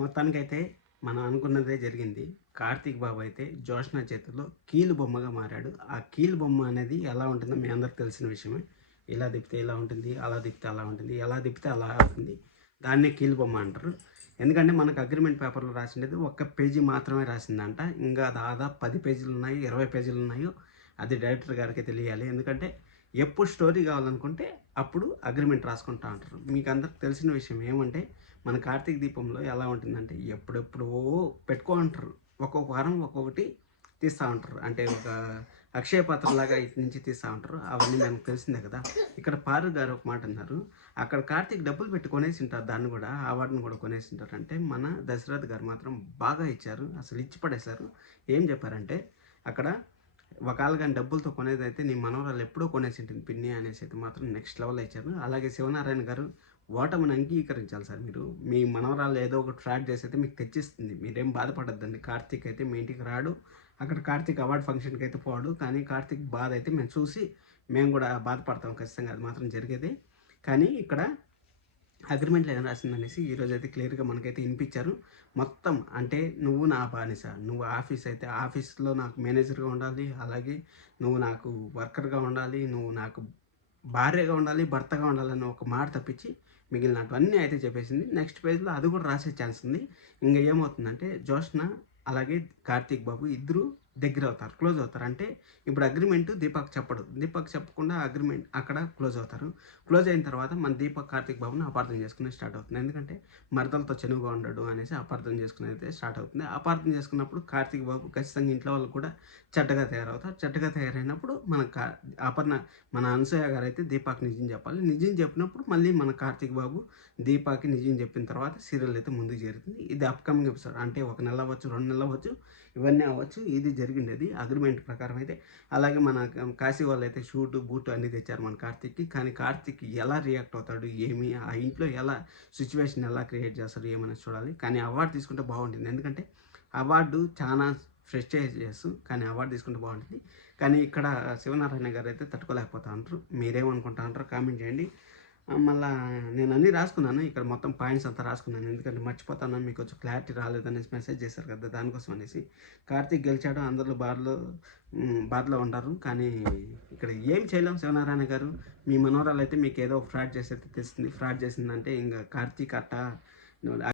మొత్తానికైతే మనం అనుకున్నదే జరిగింది. కార్తీక్ బాబు అయితే జోష్న చేతుల్లో కీలు బొమ్మగా మారాడు. ఆ కీలు బొమ్మ అనేది ఎలా ఉంటుందో మీ అందరికి తెలిసిన విషయమే. ఇలా తిప్పితే ఇలా ఉంటుంది, అలా తిప్పితే అలా ఉంటుంది, ఎలా తిప్పితే అలా అవుతుంది. దాన్నే కీలు బొమ్మ అంటారు. ఎందుకంటే మనకు అగ్రిమెంట్ పేపర్లో రాసిండేది ఒక్క పేజీ మాత్రమే రాసిందంట. ఇంకా దాదాపు 10 పేజీలు ఉన్నాయి, 20 పేజీలు ఉన్నాయో అది డైరెక్టర్ గారికి తెలియాలి. ఎందుకంటే ఎప్పుడు స్టోరీ కావాలనుకుంటే అప్పుడు అగ్రిమెంట్ రాసుకుంటా ఉంటారు. మీకు అందరికి తెలిసిన విషయం ఏమంటే మన కార్తీక దీపంలో ఎలా ఉంటుందంటే ఎప్పుడెప్పుడో పెట్టుకో ఉంటారు. ఒక్కొక్క వారం ఒక్కొక్కటి తీస్తూ ఉంటారు. అంటే ఒక అక్షయ పాత్రలాగా ఇటు నుంచి తీస్తూ ఉంటారు. అవన్నీ మనకు తెలిసిందే కదా. ఇక్కడ పారు గారు ఒక మాట అన్నారు, అక్కడ కార్తీక్ డబ్బులు పెట్టి కొనేసి ఉంటారు, దాన్ని కూడా అవార్డును కూడా కొనేసి ఉంటారు. అంటే మన దశరథ్ గారు మాత్రం బాగా ఇచ్చారు, అసలు ఇచ్చి పడేశారు. ఏం చెప్పారంటే అక్కడ ఒకవేళ కానీ డబ్బులతో కొనేది అయితే నీ మనవరాలు ఎప్పుడో కొనేసి ఉంటుంది పిన్ని అనేసి అయితే మాత్రం నెక్స్ట్ లెవెల్లో ఇచ్చారు. అలాగే శివనారాయణ గారు ఓటమిని అంగీకరించాలి సార్ మీరు. మీ మనవరాలు ఏదో ఒకటి ఫ్రాడ్ చేసి అయితే మీకు తెచ్చిస్తుంది, మీరేం బాధపడద్దండి. కార్తీక్ అయితే మీ ఇంటికి రాడు, అక్కడ కార్తీక్ అవార్డు ఫంక్షన్కి అయితే పోడు. కానీ కార్తీక్ బాధ అయితే మేము చూసి మేము కూడా బాధపడతాం ఖచ్చితంగా, అది మాత్రం జరిగేది. కానీ ఇక్కడ అగ్రిమెంట్లో ఏం రాసిందనేసి ఈరోజు అయితే క్లియర్గా మనకైతే వినిపించారు. మొత్తం అంటే నువ్వు నా బానిస, నువ్వు ఆఫీస్ అయితే ఆఫీస్లో నాకు మేనేజర్గా ఉండాలి, అలాగే నువ్వు నాకు వర్కర్గా ఉండాలి, నువ్వు నాకు భార్యగా ఉండాలి, భర్తగా ఉండాలని ఒక మాట తప్పించి మిగిలినటువన్నీ అయితే చెప్పేసింది. నెక్స్ట్ పేజ్లో అది కూడా రాసే ఛాన్స్ ఉంది. ఇంకా ఏమవుతుందంటే జోష్న అలాగే కార్తీక్ బాబు ఇద్దరు దగ్గర అవుతారు, క్లోజ్ అవుతారు. అంటే ఇప్పుడు అగ్రిమెంట్ దీపక్ చెప్పడు, దీపక్ చెప్పకుండా అగ్రిమెంట్ అక్కడ క్లోజ్ అవుతారు. క్లోజ్ అయిన తర్వాత మన దీపక్ కార్తీక్ బాబుని అపార్థం చేసుకునే స్టార్ట్ అవుతుంది. ఎందుకంటే మరదలతో చనువుగా ఉండడు అనేసి అపార్థం చేసుకునేది స్టార్ట్ అవుతుంది. అపార్థం చేసుకున్నప్పుడు కార్తీక్ బాబు ఖచ్చితంగా ఇంట్లో వాళ్ళు కూడా చెడ్డగా తయారవుతారు. చెడ్డగా తయారైనప్పుడు మన మన అనసూయ గారు అయితే దీపక్ నిజం చెప్పాలి. నిజం చెప్పినప్పుడు మళ్ళీ మన కార్తీక్ బాబు దీపాకి నిజం చెప్పిన తర్వాత సీరియల్ అయితే ముందుకు చేరుతుంది. ఇది అప్కమింగ్ ఎపిసోడ్, అంటే 1 నెల అవ్వచ్చు, 2 నెలలు అవ్వచ్చు, ఇవన్నీ అవ్వచ్చు. ఇది జరిగిండేది అగ్రిమెంట్ ప్రకారం అయితే. అలాగే మన కాశీ వాళ్ళు అయితే షూటు బూటు అన్నీ తెచ్చారు మన కార్తీక్కి. కానీ కార్తీక్ ఎలా రియాక్ట్ అవుతాడు, ఏమి ఆ ఇంట్లో ఎలా సిచ్యువేషన్ ఎలా క్రియేట్ చేస్తాడు ఏమని చూడాలి. కానీ అవార్డు తీసుకుంటే బాగుంటుంది. ఎందుకంటే అవార్డు చాలా ప్రెస్టీజియస్, కానీ అవార్డు తీసుకుంటే బాగుంటుంది. కానీ ఇక్కడ శివనారాయణ గారు అయితే తట్టుకోలేకపోతా ఉంటారు. మీరేమనుకుంటా ఉంటారో కామెంట్ చేయండి. మళ్ళా నేను అన్నీ రాసుకున్నాను, ఇక్కడ మొత్తం పాయింట్స్ అంతా రాసుకున్నాను. ఎందుకంటే మర్చిపోతాను, మీకు కొంచెం క్లారిటీ రాలేదనేసి మెసేజ్ చేశారు కదా, దానికోసం అనేసి. కార్తీక్ గెలిచాడు, అందరూ బాధలో ఉంటారు. కానీ ఇక్కడ ఏం చేయలేం శివనారాయణ గారు. మీ మనోరాలు అయితే మీకు ఏదో ఫ్రాడ్ చేసేది తెలిసింది, ఫ్రాడ్ చేసిందంటే ఇంకా కార్తీక్ అట్ట